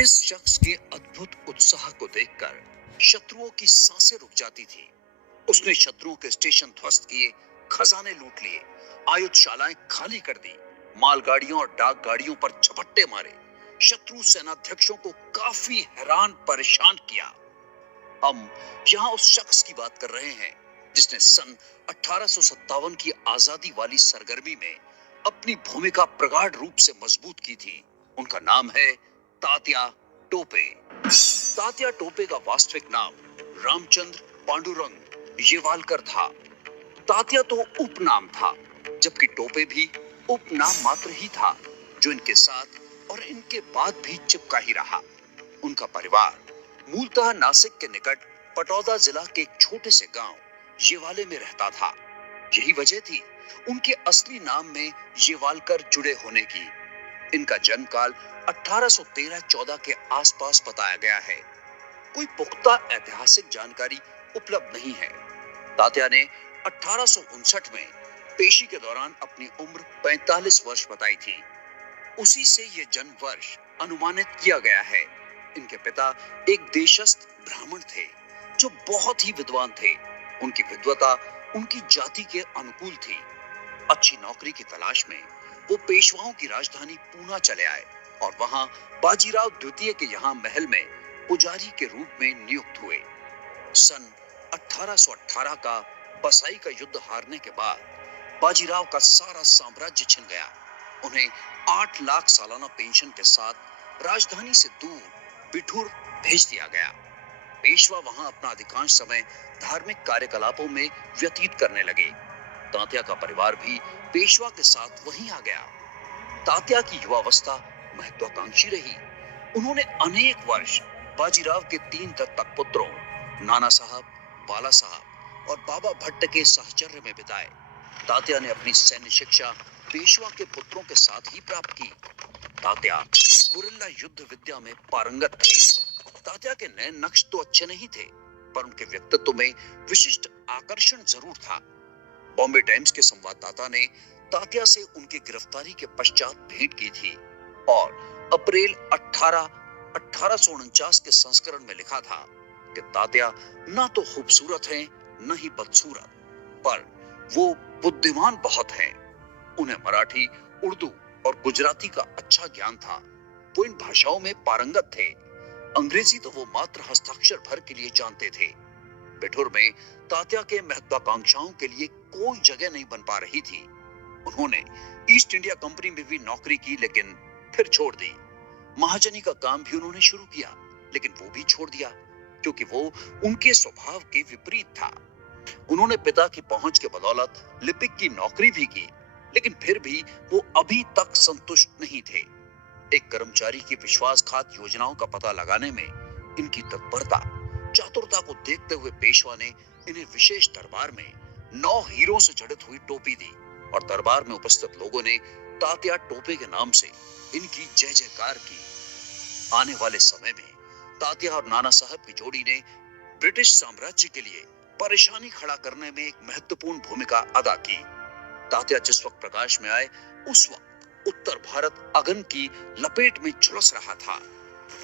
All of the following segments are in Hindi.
इस शख्स के अद्भुत उत्साह को देखकर शत्रुओं की सांसें रुक जाती थी। उसने शत्रुओं के स्टेशन ध्वस्त किए, खजाने लूट लिए, आयुधशालाएं खाली कर दी, मालगाड़ियों और डाक गाड़ियों पर झपट्टे मारे, शत्रु सेनाध्यक्षों को काफी हैरान परेशान किया। हम यहाँ उस शख्स की बात कर रहे हैं जिसने सन 1857 की आजादी वाली सरगर्मी में अपनी भूमिका प्रगाढ़ रूप से मजबूत की थी। उनका नाम है तात्या टोपे। तात्या टोपे का वास्तविक नाम रामचंद्र पांडुरंग येवालकर था। तात्या तो उपनाम था, जबकि टोपे भी उपनाम मात्र ही था, जो इनके साथ और इनके बाद भी चिपका ही रहा। उनका परिवार मूलतः नासिक के निकट पटौदा जिला के एक छोटे से गांव येवाले में रहता था। यही वजह थी उनके असली नाम में येवालकर जुड़े होने की। इनका जन्म काल 1813-14 के आसपास बताया गया है। कोई पुख्ता ऐतिहासिक जानकारी उपलब्ध नहीं है। तात्या ने 1859 में पेशी के दौरान अपनी उम्र 45 वर्ष बताई थी। उसी से यह जन्म वर्ष अनुमानित किया गया है। इनके पिता एक देशस्थ ब्राह्मण थे जो बहुत ही विद्वान थे। उनकी विद्वता उनकी जाति के अनुकूल थी। अच्छी नौकरी की तलाश में वो पेशवाओं की राजधानी पूना चले आए और वहां बाजीराव द्वितीय के यहाँ महल में पुजारी के रूप में नियुक्त हुए। सन 1818 का बसाई का युद्ध हारने के बाद बाजीराव का सारा साम्राज्य छिन गया। उन्हें 8 लाख सालाना पेंशन के साथ राजधानी से दूर बिठूर भेज दिया गया। पेशवा वहां अपना अधिकांश समय धार्मिक कार्यकलापों में व्यतीत करने लगे। तात्या का परिवार भी पेशवा के साथ वहीं आ गया। तात्या की युवावस्था महत्वाकांक्षी रही। उन्होंने अनेक वर्ष बाजीराव के 3 दत्तक पुत्रों नाना साहब, बाला साहब और बाबा भट्ट के साहचर्य में बिताए। तात्या ने अपनी सैन्य शिक्षा पेशवा के पुत्रों के साथ ही प्राप्त की। तात्या गुरिल्ला युद्ध विद्या में पारंगत थे। तात्या के नए नक्श तो अच्छे नहीं थे, पर उनके व्यक्तित्व में विशिष्ट आकर्षण जरूर था। बॉम्बे टाइम्स के संवाददाता ने तात्या से उनकी गिरफ्तारी के पश्चात भेंट की थी और अप्रैल 1849 के संस्करण में लिखा था कि तात्या ना तो खूबसूरत हैं, न ही बदसूरत, पर वो बुद्धिमान बहुत हैं। उन्हें मराठी, उर्दू और गुजराती का अच्छा ज्ञान था। वो इन भाषाओं में पारंगत थे। अंग्रेजी तो वो मात्र हस्ताक्षर भर के लिए जानते थे। बिठूर में तात्या के महत्वाकांक्षाओं के लिए कोई जगह नहीं बन पा रही थी। उन्होंने ईस्ट इंडिया कंपनी में भी नौकरी की, लेकिन फिर छोड़ दी। महाजनी का काम भी उन्होंने शुरू किया, लेकिन वो भी छोड़ दिया क्योंकि वो उनके स्वभाव के विपरीत था। उन्होंने पिता की पहुंच के बदौलत लिपिक की नौकरी भी की, लेकिन फिर भी वो अभी तक संतुष्ट नहीं थे। एक कर्मचारी की विश्वासघात योजनाओं का पता लगाने में इनकी तत्परता, चातुरता को देखते हुए पेशवा ने इन्हें विशेष दरबार में 9 हीरों से जड़ित हुई टोपी दी और दरबार में उपस्थित लोगों ने तात्या टोपे के नाम से इनकी जय जयकार की। आने वाले समय में तात्या और नाना साहब की जोड़ी ने ब्रिटिश साम्राज्य के लिए परेशानी खड़ा करने में एक महत्वपूर्ण भूमिका अदा की। तात्या जिस वक्त प्रकाश में आए, उस वक्त उत्तर भारत अगन की लपेट में झुलस रहा था।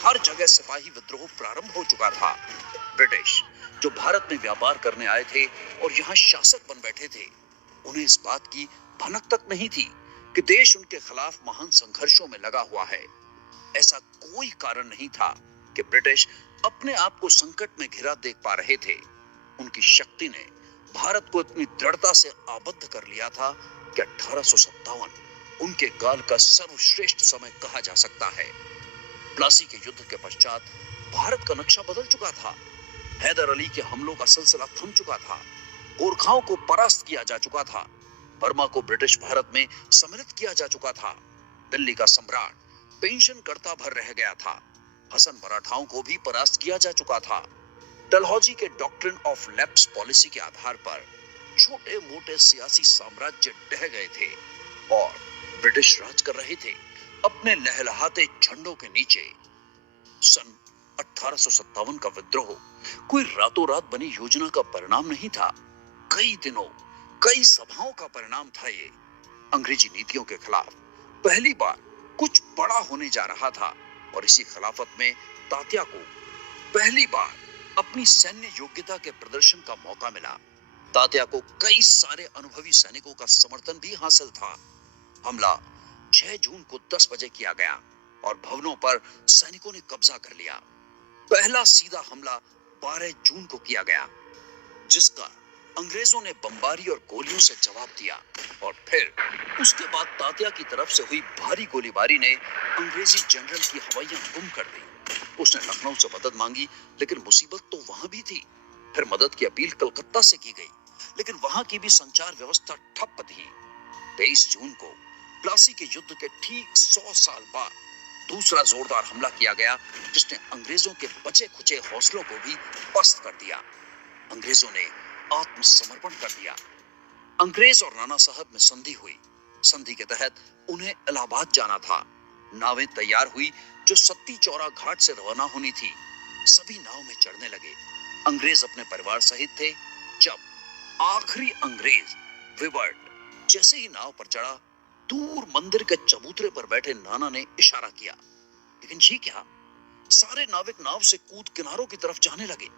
हर जगह सिपाही विद्रोह प्रारंभ हो चुका था। ब्रिटिश जो भारत में व्यापार करने आए थे और यहाँ शासक बन बैठे थे, उन्हें इस बात की भनक तक नहीं थी कि देश उनके खिलाफ महान संघर्षों में लगा हुआ है। ऐसा कोई कारण नहीं था कि ब्रिटिश अपने आप को संकट में घिरा देख पा रहे थे। उनकी शक्ति ने भारत को इतनी दृढ़ता से आबद्ध कर लिया था कि 1857 उनके काल का सर्वश्रेष्ठ समय कहा जा सकता है। प्लासी के युद्ध के पश्चात भारत का नक्शा बदल चुका था। हैदर अली के हमलों का सिलसिला थम चुका था। गोरखाओं को परास्त किया जा चुका था। बर्मा को ब्रिटिश भारत में सम्मिलित किया जा चुका था। दिल्ली का सम्राट पेंशन करता भर रह गया था। हसन मराठाओं को भी परास्त किया जा चुका था। डलहौजी के डॉक्ट्रिन ऑफ लैप्स पॉलिसी के आधार पर छोटे मोटे सियासी साम्राज्य ढह गए थे और ब्रिटिश राज कर रहे थे अपने लहलहाते झंडों के नीचे। सन 1857 का विद्रोह कोई रातों रात बनी योजना का परिणाम नहीं था। कई दिनों, कई सभाओं का परिणाम था ये। अंग्रेजी नीतियों के खिलाफ पहली बार कुछ बड़ा होने जा रहा था। और इसी खिलाफत में तात्या को पहली बार अपनी सैन्य योग्यता के प्रदर्शन का मौका मिला। तात्या को कई सारे अनुभवी सैनिकों का समर्थन भी हासिल था। हमला 6 जून को 10 बजे किया गया और भवनों पर सैनिकों ने कब्जा कर लिया। पहला सीधा हमला 12 जून को किया गया, जिसका अंग्रेजों ने बमबारी और गोलियों से जवाब दिया। और फिर उसके बाद तात्या की तरफ से हुई भारी गोलीबारी ने अंग्रेजी जनरल की हवाइयां गुम कर दी। उसने लखनऊ से मदद मांगी, लेकिन मुसीबत तो वहां भी थी। फिर मदद की अपील कलकत्ता से की गई, लेकिन वहां की भी संचार व्यवस्था ठप थी। 23 जून को प्लासी के युद्ध के ठीक 100 साल बाद दूसरा जोरदार हमला किया गया, जिसने अंग्रेजों के बचे खुचे हौसलों को भी पस्त कर दिया। अंग्रेजों ने आत्मसमर्पण कर दिया। अंग्रेज और नाना साहब में संधि हुई। संधि के तहत उन्हें इलाहाबाद जाना था। नावें तैयार हुई जो सत्ती चौरा घाट से रवाना होनी थी। सभी नाव में चढ़ने लगे। अंग्रेज अपने परिवार सहित थे। जब आखिरी अंग्रेज विवर्ट जैसे ही नाव पर चढ़ा, दूर मंदिर के चबूतरे पर बैठे नाना ने इशारा किया। लेकिन जी क्या, सारे नाविक नाव से कूद किनारों की तरफ जाने लगे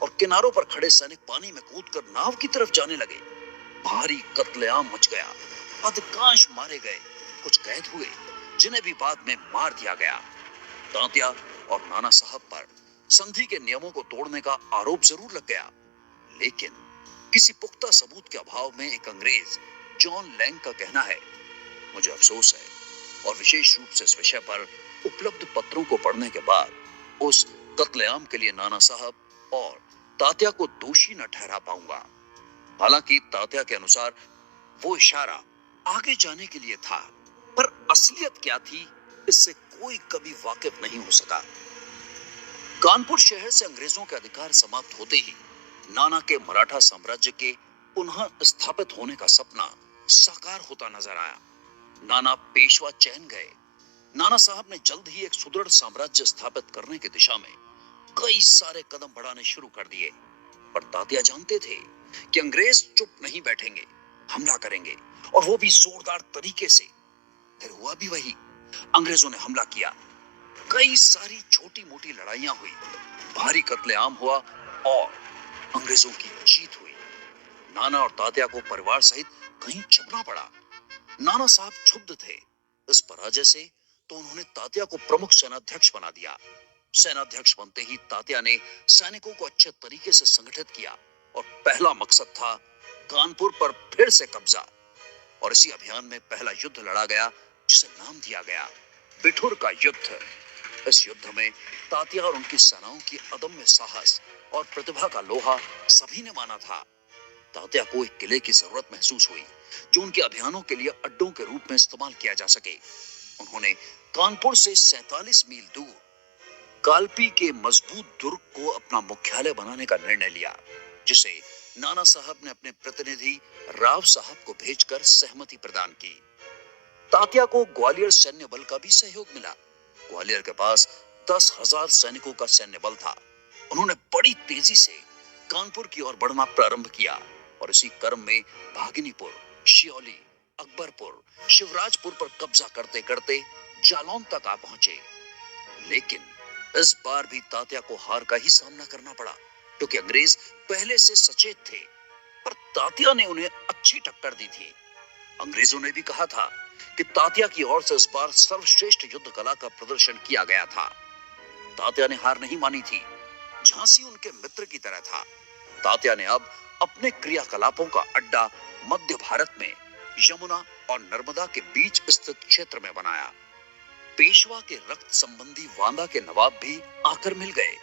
और किनारों पर खड़े सैनिक पानी में कूदकर नाव की तरफ जाने लगे। भारी कत्लेआम मच गया। अधिकांश मारे गए, कुछ कैद हुए, जिन्हें भी बाद में मार दिया गया। तात्या और नाना साहब पर संधि के नियमों को तोड़ने का आरोप जरूर लग गया, लेकिन किसी पुख्ता सबूत के अभाव में एक अंग्रेज जॉन लैंग का कहना है, मुझे अफसोस है और विशेष रूप से इस विषय पर उपलब्ध पत्रों को पढ़ने के बाद उस कत्लेआम के लिए नाना साहब और तात्या को दोषी न ठहरा पाऊंगा। हालांकि तात्या के अनुसार वो इशारा आगे जाने के लिए था, पर असलियत क्या थी इससे कोई कभी वाकिफ नहीं हो सका। कानपुर शहर से अंग्रेजों के अधिकार समाप्त होते ही नाना के मराठा साम्राज्य के पुनः स्थापित होने का सपना साकार होता नजर आया। नाना पेशवा चैन गए। नाना साहब ने जल्द ही एक सुदृढ़ साम्राज्य स्थापित करने की दिशा में कई सारे कदम बढ़ाने शुरू कर दिए। पर तात्या जानते थे कि अंग्रेज चुप नहीं बैठेंगे, हमला करेंगे, और वो भी जोरदार तरीके से। फिर हुआ भी वही। अंग्रेजों ने हमला किया। कई सारी छोटी मोटी लड़ाइयां हुई, भारी कत्लेआम हुआ और अंग्रेजों की जीत हुई। नाना और तात्या को परिवार सहित कहीं छपना पड़ा। नाना साहब क्षुब्ध थे इस पराजय से, तो उन्होंने तात्या को प्रमुख सेनाध्यक्ष बना दिया। सेनाध्यक्ष बनते ही तात्या ने सैनिकों को अच्छे तरीके से संगठित किया और पहला मकसद था कानपुर पर फिर से कब्जा। और इसी अभियान में पहला युद्ध लड़ा गया, जिसे नाम दिया गया बिठुर का युद्ध। इस युद्ध में तात्या और उनकी सेनाओं की अदम्य साहस और प्रतिभा का लोहा सभी ने माना था। तात्या को एक किले की जरूरत महसूस हुई जो उनके अभियानों के लिए अड्डों के रूप में इस्तेमाल किया जा सके। उन्होंने कानपुर से 47 मील दूर कालपी के मजबूत दुर्ग को अपना मुख्यालय बनाने का निर्णय लिया, जिसे नाना साहब ने अपने प्रतिनिधि राव साहब को भेजकर सहमति प्रदान की। तात्या को ग्वालियर सैन्य बल का भी सहयोग मिला। ग्वालियर के पास 10,000 सैनिकों का सैन्य बल था। उन्होंने बड़ी तेजी से कानपुर की ओर बढ़ना प्रारंभ किया और इसी क्रम में भागिनीपुर, शियोली, अकबरपुर, शिवराजपुर पर कब्जा करते करते जालौन तक आ पहुंचे। लेकिन इस बार भी तात्या को हार का ही सामना करना पड़ा, क्योंकि अंग्रेज पहले से सचेत थे। पर तात्या ने उन्हें अच्छी टक्कर दी थी। अंग्रेजों ने भी कहा था कि तात्या की ओर से इस बार सर्वश्रेष्ठ युद्ध कला का प्रदर्शन किया गया था। तात्या ने हार नहीं मानी थी। झांसी उनके मित्र की तरह था। तात्या ने अब अपने क्रियाकलापों का अड्डा मध्य भारत में यमुना और नर्मदा के बीच स्थित क्षेत्र में बनाया। पेशवा के रक्त संबंधी वांदा के नवाब भी आकर मिल गए।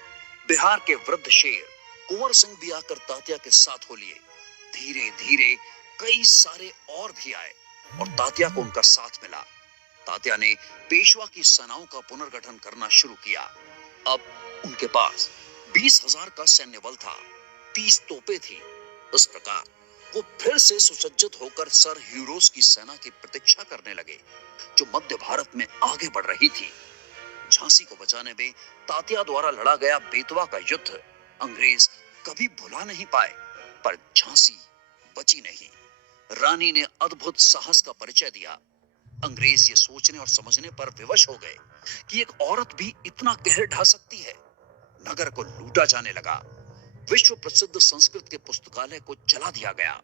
बिहार के वृद्ध शेर कुंवर सिंह भी आकर तात्या के साथ हो लिए। धीरे धीरे कई सारे और भी आए और तात्या को उनका साथ मिला। तात्या ने पेशवा की सेनाओं का पुनर्गठन करना शुरू किया। अब उनके पास 20,000 का सैन्य बल था, 30 तोपें थी। इस प्रकार वो फिर से सुसज्जित होकर सर ह्यूरोस की सेना की प्रतीक्षा करने लगे, जो मध्य भारत में आगे बढ़ रही थी। झांसी को बचाने में तात्या द्वारा लड़ा गया बेतवा का युद्ध अंग्रेज कभी भुला नहीं पाए, पर झांसी बची नहीं। रानी ने अद्भुत साहस का परिचय दिया। अंग्रेज ये सोचने और समझने पर विवश हो गए कि एक औरत भी इतना कहर ढा सकती है। नगर को लूटा जाने लगा। विश्व प्रसिद्ध संस्कृत के पुस्तकालय को जला दिया गया।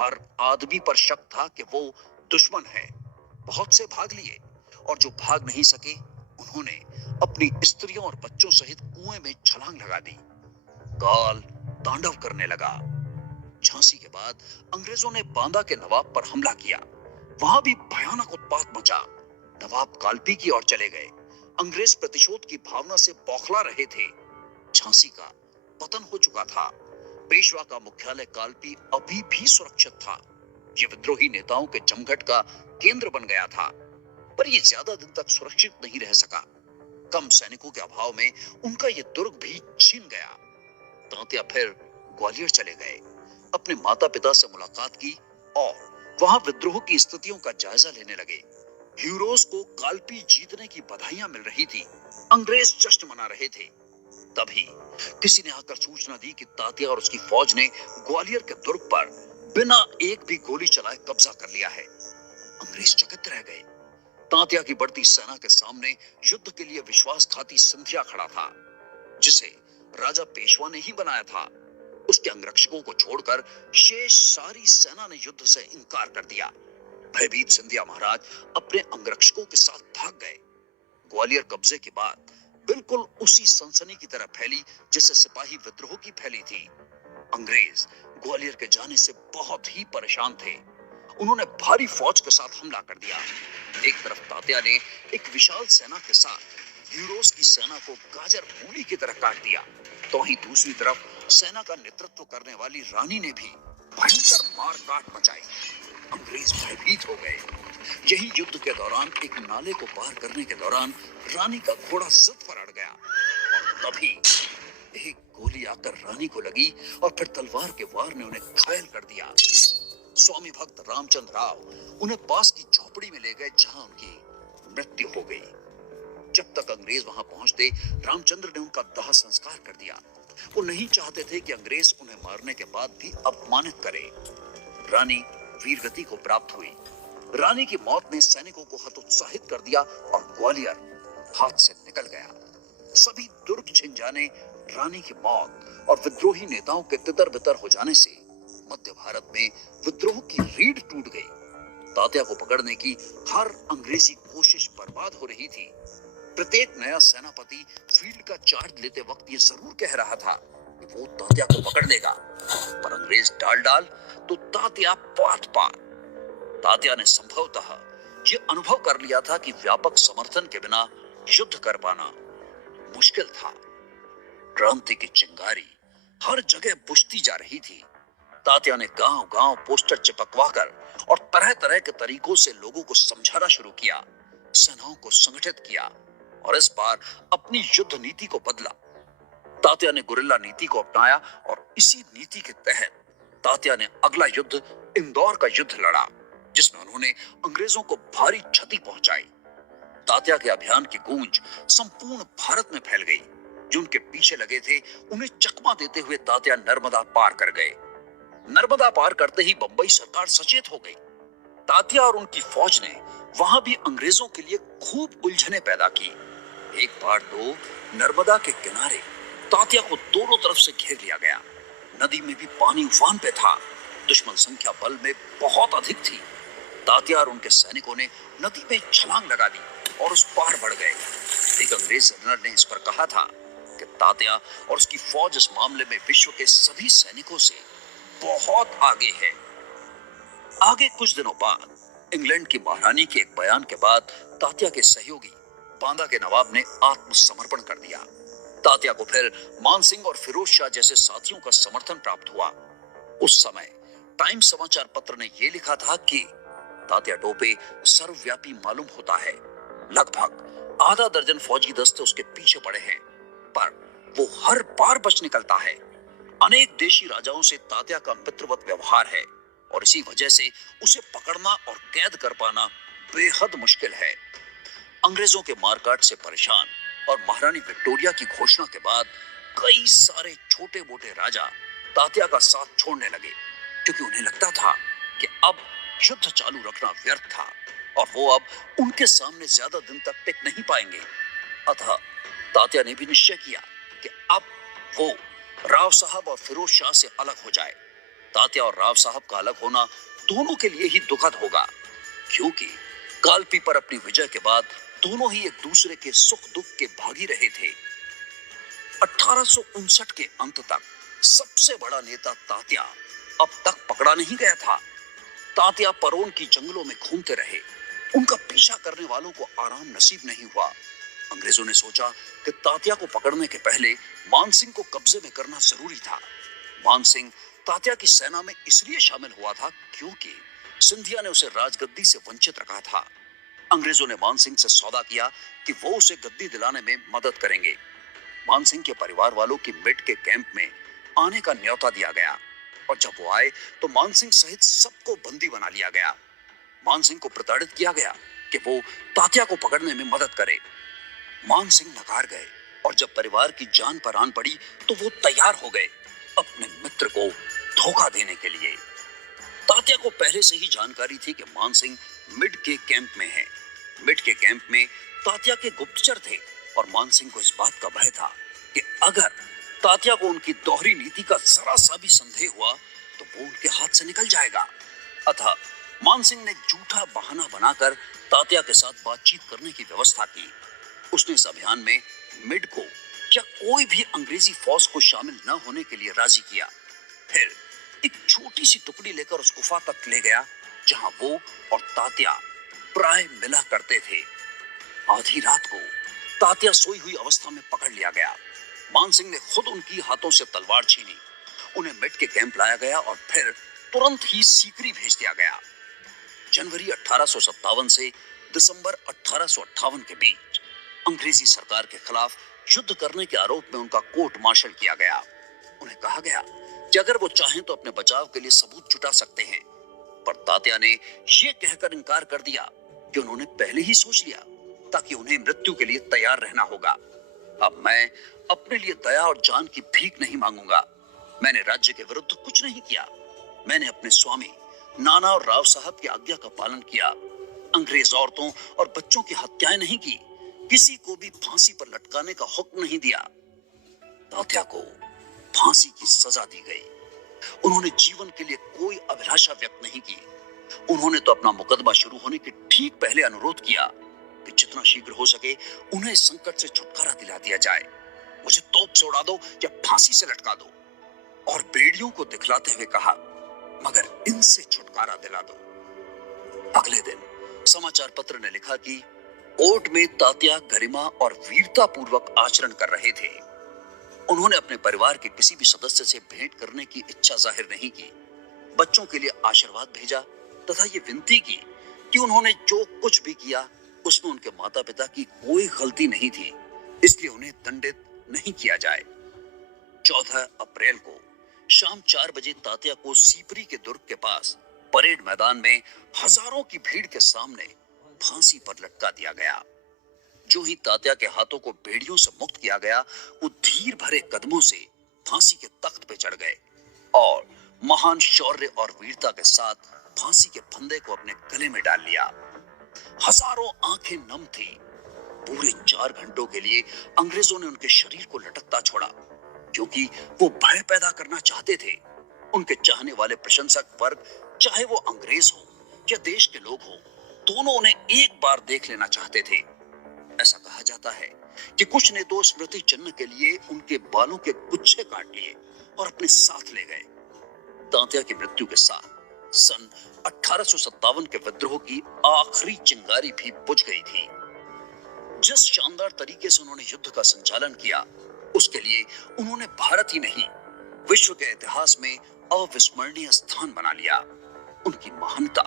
हर आदमी पर शक था कि वो दुश्मन है। बहुत से भाग लिए और जो भाग नहीं सके उन्होंने अपनी स्त्रियों और बच्चों सहित कुएं में छलांग लगा दी। काल तांडव करने लगा। झांसी के बाद अंग्रेजों ने बांदा के नवाब पर हमला किया। वहां भी भयानक उत्पात मचा। नवाब कालपी की ओर चले गए। अंग्रेज प्रतिशोध की भावना से बौखला रहे थे। झांसी का पतन हो चुका था। पेशवा का मुख्यालय कालपी अभी भी सुरक्षित था। ये विद्रोही नेताओं के जमघट का केंद्र बन गया था, पर ये ज्यादा दिन तक सुरक्षित नहीं रह सका। कम सैनिकों के अभाव में उनका ये दुर्ग भी छीन गया। तांत्या फिर ग्वालियर चले गए। अपने माता पिता से मुलाकात की और वहां विद्रोह की स्थितियों का जायजा लेने लगे। हीरोज को कालपी जीतने की बधाइयां मिल रही थी। अंग्रेज जश्न मना रहे थे। तभी किसी ने आकर सूचना दी कि तात्या और उसकी फौज ने ग्वालियर के दुर्ग पर बिना एक भी गोली चलाए कब्जा कर लिया है। अंग्रेज चकित रह गए। तात्या की बढ़ती सेना के सामने युद्ध के लिए विश्वासघाती सिंधिया खड़ा था, जिसे राजा पेशवा ने ही बनाया था। उसके अंगरक्षकों को छोड़कर शेष सारी सेना ने युद्ध से इनकार कर दिया। भयभीत सिंधिया महाराज अपने अंगरक्षकों के साथ भाग गए। ग्वालियर कब्जे के बाद बिल्कुल उसी सनसनी की तरह फैली जैसे सिपाही विद्रोह की फैली थी। अंग्रेज ग्वालियर के जाने से बहुत ही परेशान थे। उन्होंने भारी फौज के साथ हमला कर दिया। एक तरफ तात्या ने एक विशाल सेना के साथ हीरोज की सेना को गाजर मूली की तरह काट दिया, तो वहीं दूसरी तरफ सेना का नेतृत्व करने वाली रानी ने भी भयंकर मार काट मचाई। अंग्रेज भयभीत हो गए। यही युद्ध के दौरान एक नाले को पार करने के दौरान रानी का घोड़ा जिद पर अड़ गया और तभी एक गोली आकर रानी को लगी और फिर तलवार के वार ने उन्हें घायल कर दिया। स्वामी भक्त रामचंद्र राव उन्हें पास की झोपड़ी में ले गए, जहां उनकी मृत्यु हो गई। जब तक अंग्रेज वहां पहुंचते, रामचंद्र ने उनका दाह संस्कार कर दिया। वो नहीं चाहते थे कि अंग्रेज उन्हें मारने के बाद भी अपमानित करे। रानी वीरगति को प्राप्त हुई। रानी की मौत ने सैनिकों को हतोत्साहित कर दिया और ग्वालियर हाथ से निकल गया। सभी दुर्ग छिन जाने, रानी की मौत और विद्रोही नेताओं के तितर बितर हो जाने से मध्य भारत में विद्रोह की रीढ़ टूट गई। तात्या को पकड़ने की हर अंग्रेजी कोशिश बर्बाद हो रही थी। प्रत्येक नया सेनापति फील्ड का चार्ज लेते वक्त ये जरूर कह रहा था कि वो तात्या को पकड़ लेगा, पर अंग्रेज डाल डाल तो तात्या पात पात। तात्या ने संभवतः ये अनुभव कर लिया था कि व्यापक समर्थन के बिना युद्ध कर पाना मुश्किल था। क्रांति की चिंगारी हर जगह बुझती जा रही थी। तात्या ने गांव-गांव पोस्टर चिपकवाकर और तरह-तरह के तरीकों से लोगों को समझाना शुरू किया, सेनाओं को संगठित किया और इस बार अपनी युद्ध नीति को बदला। तात्या ने गुरिल्ला नीति को अपनाया और इसी नीति के तहत तात्या ने अगला युद्ध इंदौर का युद्ध लड़ा, जिसमें उन्होंने अंग्रेजों को भारी क्षति पहुंचाई। तात्या के अभियान की गूंज संपूर्ण भारत में फैल गई। जो उनके पीछे लगे थे, उन्हें चकमा देते हुए तात्या नर्मदा पार कर गए। नर्मदा पार करते ही बंबई सरकार सचेत हो गई। तात्या और उनकी फौज ने वहां भी अंग्रेजों के लिए खूब उलझने पैदा की। एक बार तो नर्मदा के किनारे तात्या को दोनों तरफ से घेर लिया गया। नदी में भी पानी उफान पे था। दुश्मन संख्या बल में बहुत अधिक थी। तात्या और उनके सैनिकों ने नदी में छलांग लगा दी और उस पार बढ़ गए। एक अंग्रेज जनरल ने इस पर कहा था कि तात्या और उसकी फौज इस मामले में विश्व के सभी सैनिकों से बहुत आगे है। आगे कुछ दिनों बाद इंग्लैंड की महारानी के एक बयान के बाद तात्या के सहयोगी बांदा के नवाब ने आत्मसमर्पण कर दिया। तात्या को फिर मान सिंह और फिरोज शाह जैसे साथियों का समर्थन प्राप्त हुआ। उस समय टाइम्स समाचार पत्र ने यह लिखा था कि तात्या टोपे सर्वव्यापी मालूम होता है। लगभग आधा दर्जन फौजी दस्ते उसके पीछे पड़े हैं, पर वो हर बार बच निकलता है। अनेक देशी राजाओं से तात्या का मित्रवत व्यवहार है और इसी वजह से उसे पकड़ना और कैद कर पाना बेहद मुश्किल है। अंग्रेजों के मारकाट से परेशान और महारानी विक्टोरिया की घोषणा के बाद कई सारे छोटे मोटे राजा तात्या का साथ छोड़ने लगे, क्योंकि उन्हें लगता था कि अब युद्ध चालू रखना व्यर्थ था और वो अब उनके सामने ज्यादा दिन तक टिक नहीं पाएंगे। अतः तात्या ने भी निश्चय किया कि अब वो राव साहब और फिरोज शाह से अलग हो जाए। तात्या और राव साहब का अलग होना दोनों के लिए ही दुखद होगा, क्योंकि कालपी पर अपनी विजय के बाद दोनों ही एक दूसरे के सुख दुख के भागी रहे थे। 1859 के अंत तक सबसे बड़ा नेता तात्या अब तक पकड़ा नहीं गया था। तात्या परोन की जंगलों में घूमते रहे। उनका पीछा करने वालों को आराम नसीब नहीं हुआ। अंग्रेजों ने सोचा कि तात्या को पकड़ने के पहले मानसिंह को कब्जे में करना जरूरी था। मानसिंह तात्या की सेना में इसलिए शामिल हुआ था क्योंकि सिंधिया ने उसे राजगद्दी से वंचित रखा था। अंग्रेजों ने मानसिंह से सौदा किया कि वो उसे गद्दी दिलाने में मदद करेंगे। मानसिंह के परिवार वालों की मिड के कैंप में आने का न्योता दिया गया और जब वो आए तो मानसिंह सहित सबको बंदी बना लिया गया। मानसिंह को प्रताड़ित किया गया कि वो तात्या को पकड़ने में मदद करे। मानसिंह नकार गए और जब परिवार की जान पर आन पड़ी तो वो तैयार हो गए अपने मित्र को धोखा देने के लिए। तात्या को पहले से ही जानकारी थी कि मानसिंह मिड के कैंप में है। मिड के कैंप में तात्या के गुप्तचर थे और मानसिंह को इस बात का भय था कि अगर तात्या को उनकी दोहरी नीति का जरा सा भी संदेह हुआ तो वो उनके हाथ से निकल जाएगा। अतः मानसिंह ने झूठा बहाना बनाकर तात्या के साथ बातचीत करने की व्यवस्था की। उसने इस अभियान में मिड को या कोई भी अंग्रेजी फौज को शामिल न होने के लिए राजी किया। फिर एक छोटी सी टुकड़ी लेकर उस गुफा तक ले गया जहां वो और तात्या प्राय मिला करते थे। आधी रात को तात्या सोई हुई अवस्था में पकड़ लिया गया। मानसिंह ने खुद उनकी हाथों से तलवार छीनी। उन्हें मिड के कैंप लाया गया और फिर तुरंत ही सीकरी भेज दिया गया। जनवरी 1857 से दिसंबर 1858 के बीच अंग्रेजी सरकार के खिलाफ युद्ध करने के आरोप में उनका कोर्ट मार्शल किया गया। उन्हें कहा गया कि अगर वो चाहें तो अपने बचाव के लिए सबूत जुटा सकते हैं, पर तात्या ने यह कहकर इनकार कर दिया कि उन्होंने पहले ही सोच लिया ताकि उन्हें मृत्यु के लिए तैयार रहना होगा। अब मैं अपने लिए दया और जान की भीख नहीं मांगूंगा। मैंने राज्य के विरुद्ध कुछ नहीं किया। मैंने अपने स्वामी नाना और राव साहब की आज्ञा का पालन किया। अंग्रेज औरतों और बच्चों की हत्याएं नहीं की। किसी को भी फांसी पर लटकाने का हुक्म नहीं दिया। तात्या को फांसी की सजा दी गई। उन्होंने जीवन के लिए कोई अभिलाषा व्यक्त नहीं की। उन्होंने तो अपना मुकदमा शुरू होने के ठीक पहले अनुरोध किया कि जितना शीघ्र हो सके उन्हें इस संकट से छुटकारा दिला दिया जाए। मुझे तोप से उड़ा दो या फांसी से लटका दो। और बेड़ियों को दिखलाते हुए कहा, मगर इनसे छुटकारा दिला दो। अगले दिन समाचार पत्र ने लिखा कि कोर्ट में तात्या गरिमा और वीरता पूर्वक आचरण कर रहे थे। उन्होंने अपने परिवार के किसी भी सदस्य से भेंट करने की इच्छा जाहिर नहीं की। बच्चों के लिए आशीर्वाद भेजा तथा ये विनती की कि उन्होंने जो कुछ भी किया उसमें उनके माता पिता की कोई गलती नहीं थी, इसलिए उन्हें दंडित नहीं किया जाए। 14 अप्रैल को शाम 4 बजे तात्या को सीपरी के दुर्ग के पास परेड मैदान में हजारों की भीड़ के सामने फांसी पर लटका दिया गया। जो ही तात्या के हाथों को बेड़ियों से मुक्त किया गया, वो धीर भरे कदमों से फांसी के तख्त पे चढ़ गए और महान शौर्य और वीरता के साथ फांसी के फंदे को अपने गले में डाल लिया। हजारों आंखें नम थी। पूरे 4 घंटों के लिए अंग्रेजों ने उनके शरीर को लटकता छोड़ा, क्योंकि वो भय पैदा करना चाहते थे। उनके चाहने वाले प्रशंसक वर्ग, चाहे वो अंग्रेज हो या देश के लोग हो, दोनों उन्हें एक बार देख लेना चाहते थे। ऐसा कहा जाता है कि कुछ ने तो स्मृति चिन्ह के लिए उनके बालों के गुच्छे काट लिए और अपने साथ ले गए। तात्या की मृत्यु के साथ सन 1857 के विद्रोह की आखिरी चिंगारी भी बुझ गई थी। जिस शानदार तरीके से उन्होंने युद्ध का संचालन किया, उसके लिए उन्होंने भारत ही नहीं, विश्व के इतिहास में अविस्मरणीय स्थान बना लिया। उनकी महानता,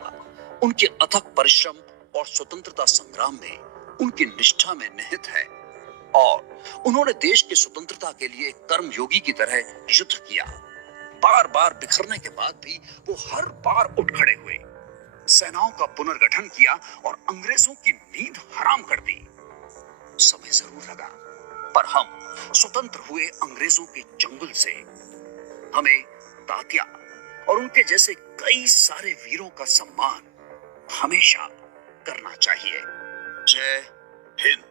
उनके अथक परिश्रम और स्वतंत्रता संग्राम में उनकी निष्ठा में निहित है। और उन्होंने देश की स्वतंत्रता के लिए कर्मयोगी की तरह युद्ध किया। बार बार बिखरने के बाद भी वो हर बार उठ खड़े हुए, सेनाओं का पुनर्गठन किया और अंग्रेजों की नींद हराम कर दी। समय जरूर लगा, पर हम स्वतंत्र हुए अंग्रेजों के चंगुल से। हमें तात्या और उनके जैसे कई सारे वीरों का सम्मान हमेशा करना चाहिए। जय हिंद।